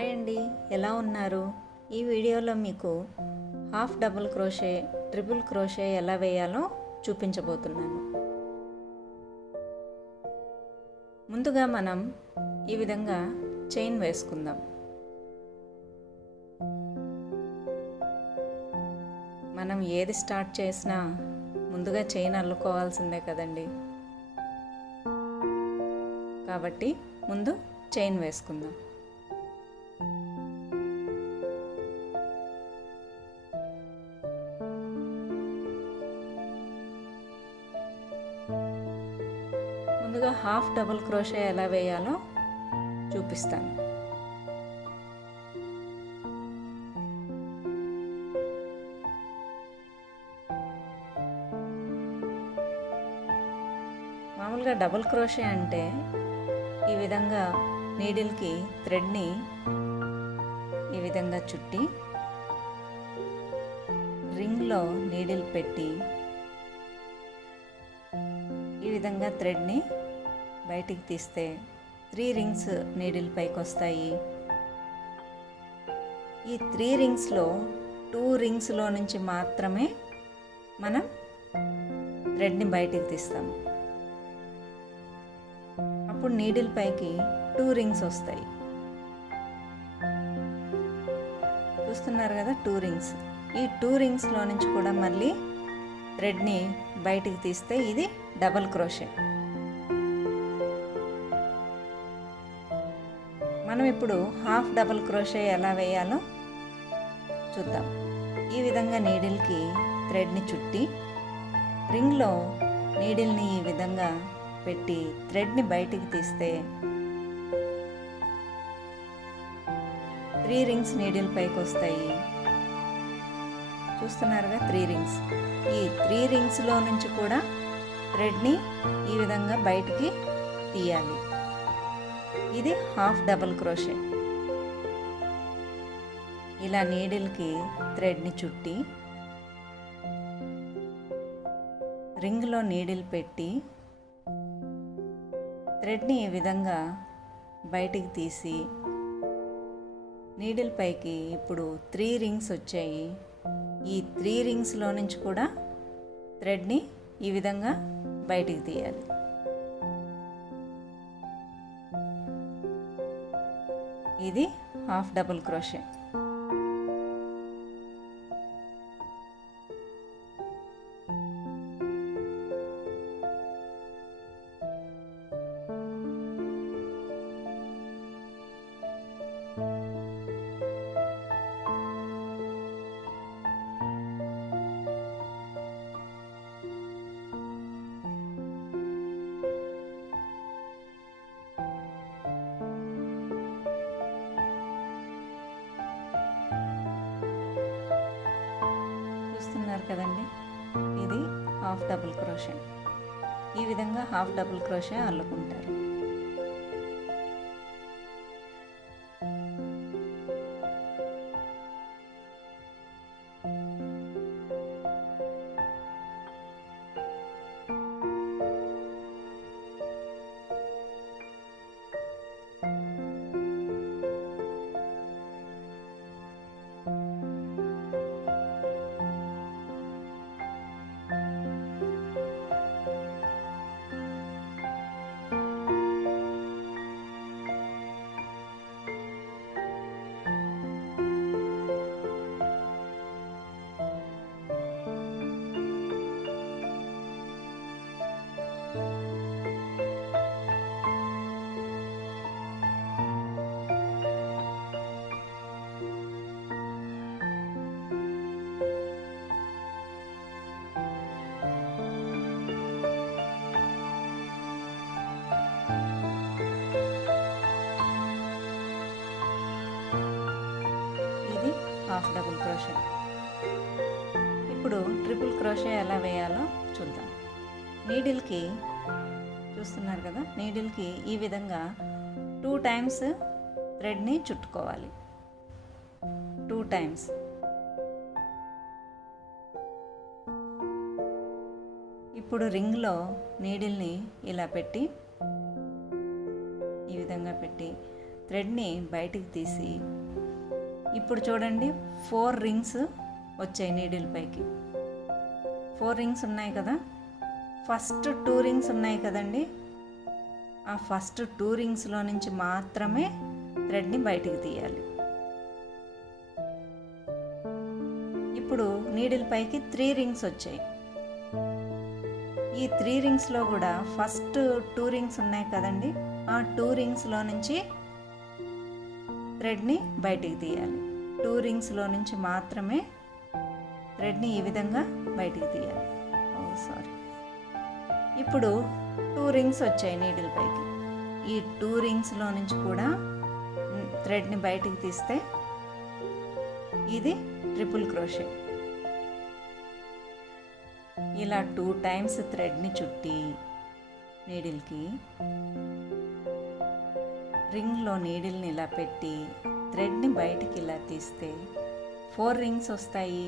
Hi అండి, ఎలా ఉన్నారు? ఈ వీడియోలో మీకు half double crochet, triple crochet ఎలా వేయాలో చూపించబోతున్నాను. ముందుగా మనం ఈ విధంగా చైన్ వేసుకుందాం. మనం ఏది స్టార్ట్ చేసినా ముందుగా చైన్ అల్లుకోవాల్సిందే కదండి. కాబట్టి ముందు చైన్ వేసుకుందాం. ముందుగా హాఫ్ డబుల్ క్రోషే ఎలా వేయాలో చూపిస్తాను. మామూలుగా డబుల్ క్రోషే అంటే ఈ విధంగా నీడిల్కి థ్రెడ్ని ఈ విధంగా చుట్టి రింగ్లో నీడిల్ పెట్టి ఈ విధంగా థ్రెడ్ని బయటికి తీస్తే 3 రింగ్స్ నీడిల్ పైకి వస్తాయి. ఈ 3 రింగ్స్లో 2 రింగ్స్లో నుంచి మాత్రమే మనం థ్రెడ్ని బయటికి తీస్తాము. అప్పుడు నీడిల్ పైకి 2 రింగ్స్ వస్తాయి. చూస్తున్నారు కదా, 2 రింగ్స్. ఈ 2 రింగ్స్లో నుంచి కూడా మళ్ళీ థ్రెడ్ని బయటికి తీస్తే ఇది డబల్ క్రోషే. మనం ఇప్పుడు హాఫ్ డబల్ క్రోషే ఎలా వేయాలో చూద్దాం. ఈ విధంగా నీడిల్కి థ్రెడ్ని చుట్టి రింగ్లో నీడిల్ని ఈ విధంగా పెట్టి థ్రెడ్ని బయటికి తీస్తే 3 రింగ్స్ నీడిల్ పైకి వస్తాయి. చూస్తున్నారుగా 3 రింగ్స్. ఈ 3 రింగ్స్లో నుంచి కూడా థ్రెడ్ని ఈ విధంగా బయటికి తీయాలి. ఇది హాఫ్ డబుల్ క్రోషే. ఇలా నీడిల్కి థ్రెడ్ని చుట్టి రింగ్లో నీడిల్ పెట్టి థ్రెడ్ని ఈ విధంగా బయటికి తీసి నీడిల్ పైకి ఇప్పుడు 3 రింగ్స్ వచ్చాయి. ఈ 3 రింగ్స్లో నుంచి కూడా థ్రెడ్ని ఈ విధంగా బయటికి తీయాలి. ఇది హాఫ్ డబుల్ క్రోషే. చూస్తున్నారు కదండి, ఇది హాఫ్ డబుల్ క్రోషే. ఈ విధంగా హాఫ్ డబుల్ క్రోషే అల్లుకుంటారు. Half double crochet. ఇప్పుడు ట్రిపుల్ క్రోషే ఎలా వేయాలో చూద్దాం. నీడిల్కి చూస్తున్నారు కదా, నీడిల్కి ఈ విధంగా 2 టైమ్స్ థ్రెడ్ని చుట్టుకోవాలి. 2 టైమ్స్. ఇప్పుడు రింగ్లో నీడిల్ని ఇలా పెట్టి ఈ విధంగా పెట్టి థ్రెడ్ని బయటికి తీసి ఇప్పుడు చూడండి 4 రింగ్స్ వచ్చాయి నీడిల్ పైకి. 4 రింగ్స్ ఉన్నాయి కదా. ఫస్ట్ 2 రింగ్స్ ఉన్నాయి కదండి, ఆ ఫస్ట్ 2 రింగ్స్లో నుంచి మాత్రమే థ్రెడ్ని బయటికి తీయాలి. ఇప్పుడు నీడిల్ పైకి 3 రింగ్స్ వచ్చాయి. ఈ 3 రింగ్స్లో కూడా ఫస్ట్ 2 రింగ్స్ ఉన్నాయి కదండి, ఆ 2 రింగ్స్లో నుంచి థ్రెడ్ని బయటికి తీయాలి. 2 రింగ్స్లో నుంచి మాత్రమే థ్రెడ్ని ఈ విధంగా బయటికి తీయాలి. ఇప్పుడు 2 రింగ్స్ వచ్చాయి నీడిల్ పైకి. ఈ 2 రింగ్స్లో నుంచి కూడా థ్రెడ్ని బయటికి తీస్తే ఇది ట్రిపుల్ క్రోషే. ఇలా 2 టైమ్స్ థ్రెడ్ని చుట్టి నీడిల్కి రింగ్లో నీడిల్ని ఇలా పెట్టి థ్రెడ్ని బయటికి ఇలా తీస్తే 4 రింగ్స్ వస్తాయి.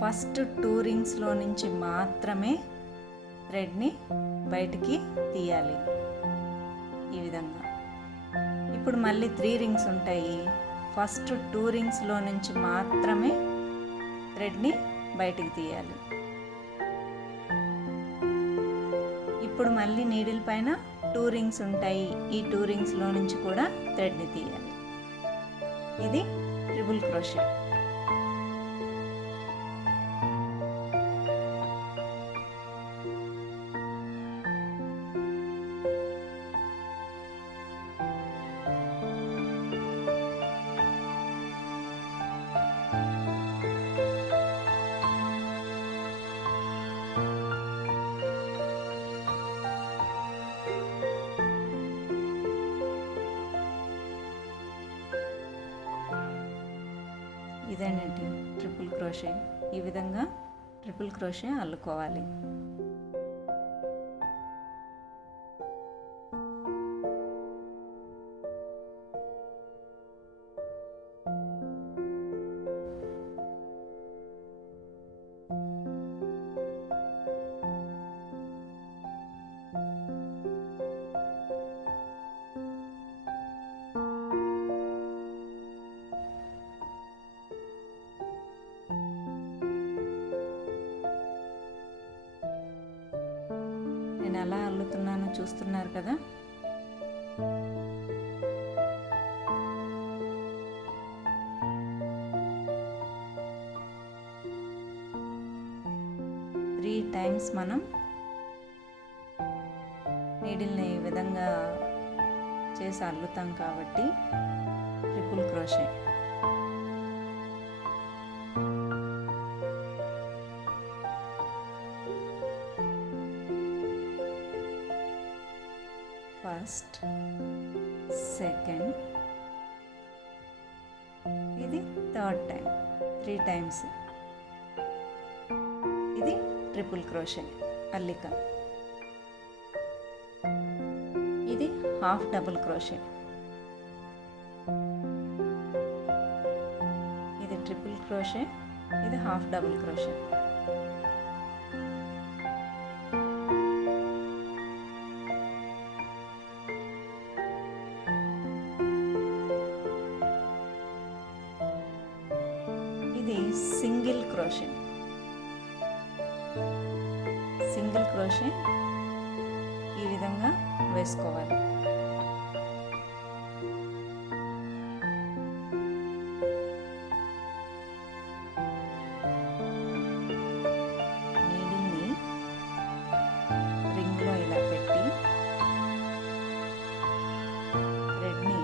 ఫస్ట్ 2 రింగ్స్లో నుంచి మాత్రమే థ్రెడ్ని బయటికి తీయాలి ఈ విధంగా. ఇప్పుడు మళ్ళీ 3 రింగ్స్ ఉంటాయి. ఫస్ట్ 2 రింగ్స్లో నుంచి మాత్రమే థ్రెడ్ని బయటికి తీయాలి. ఇప్పుడు మళ్ళీ నీడిల్ పైన 2 రింగ్స్ ఉంటాయి. ఈ 2 రింగ్స్లో నుంచి కూడా థ్రెడ్ని తీయాలి. ఇది ట్రిపుల్ క్రోషే. ఇదేనండి ట్రిపుల్ క్రోషే. ఈ విధంగా ట్రిపుల్ క్రోషే అల్లుకోవాలి. నేను ఎలా అల్లుతున్నానో చూస్తున్నారు కదా. త్రీ టైమ్స్ మనం నీడిల్ని ఈ విధంగా చేసి అల్లుతాం కాబట్టి ట్రిపుల్ క్రోషే. ఫస్ట్, సెకండ్, ఇది థర్డ్ టైం, 3 టైమ్స్. ఇది ట్రిపుల్ క్రోషే అల్లిక. ఇది హాఫ్ డబుల్ క్రోషే. ఇది ట్రిపుల్ క్రోషే, ఇది హాఫ్ డబుల్ క్రోషే. ఇది సింగిల్ క్రోషే. సింగిల్ క్రోషే ఈ విధంగా వేసుకోవాలి. నీడిల్ని రింగ్లో ఇలా పెట్టి థ్రెడ్ని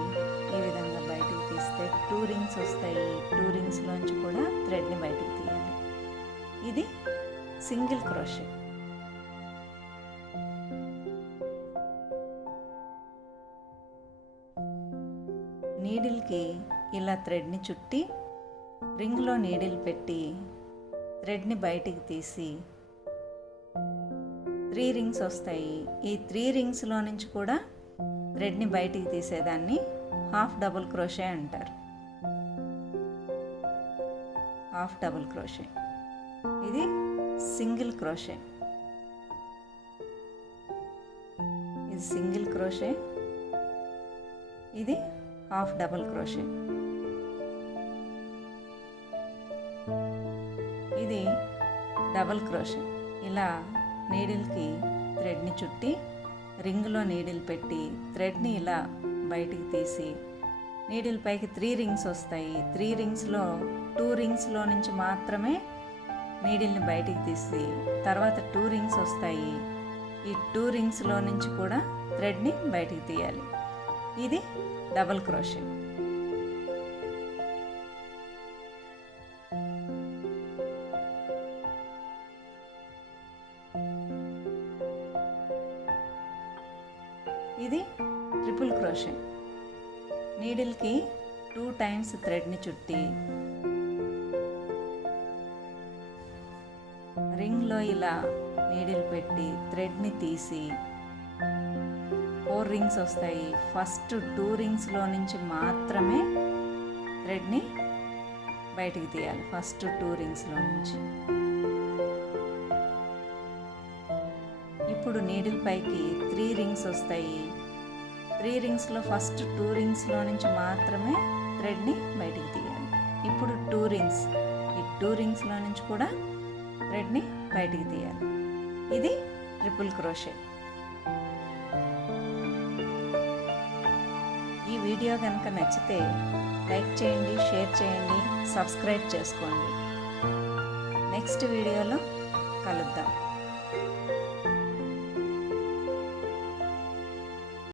ఈ విధంగా బయటికి తీస్తే 2 రింగ్స్ వస్తాయి. 2 రింగ్స్లోంచి కూడా థ్రెడ్ని బయటికి తీయాలి. ఇది సింగిల్ క్రోషే. నీడిల్కి ఇలా థ్రెడ్ని చుట్టి రింగ్లో నీడిల్ పెట్టి థ్రెడ్ని బయటికి తీసి 3 రింగ్స్ వస్తాయి. ఈ 3 రింగ్స్లో నుంచి కూడా థ్రెడ్ని బయటికి తీసేదాన్ని హాఫ్ డబుల్ క్రోషే అంటారు. Half double crochet. ఇది సింగిల్ క్రోషే. ఇది సింగిల్ క్రోషే. ఇది హాఫ్ డబుల్ క్రోషే. ఇది డబుల్ క్రోషే. ఇలా నీడిల్కి థ్రెడ్ని చుట్టి రింగ్లో నీడిల్ పెట్టి థ్రెడ్ని ఇలా బయటికి తీసి నీడిల్ పైకి 3 రింగ్స్ వస్తాయి. 3 రింగ్స్లో 2 రింగ్స్లో నుంచి మాత్రమే నీడిల్ని బయటికి తీసి తర్వాత 2 రింగ్స్ వస్తాయి. ఈ 2 రింగ్స్లో నుంచి కూడా థ్రెడ్ని బయటికి తీయాలి. ఇది డబుల్ క్రోషే. ఇది ట్రిపుల్ క్రోషే. నీడిల్కి 2 టైమ్స్ థ్రెడ్ని చుట్టి రింగ్లో ఇలా నీడిల్ పెట్టి థ్రెడ్ని తీసి 4 రింగ్స్ వస్తాయి. ఫస్ట్ 2 రింగ్స్లో నుంచి మాత్రమే థ్రెడ్ని బయటికి తీయాలి. ఫస్ట్ 2 రింగ్స్లో నుంచి. ఇప్పుడు నీడిల్ పైకి 3 రింగ్స్ వస్తాయి. 3 రింగ్స్లో ఫస్ట్ 2 రింగ్స్లో నుంచి మాత్రమే థ్రెడ్ని బయటికి తీయాలి. ఇప్పుడు 2 రింగ్స్, ఈ 2 రింగ్స్లో నుంచి కూడా థ్రెడ్ని బయటికి తీయాలి. ఇది ట్రిపుల్ క్రోషే. ఈ వీడియో కనుక నచ్చితే లైక్ చేయండి, షేర్ చేయండి, సబ్స్క్రైబ్ చేసుకోండి. నెక్స్ట్ వీడియోలో కలుద్దాం.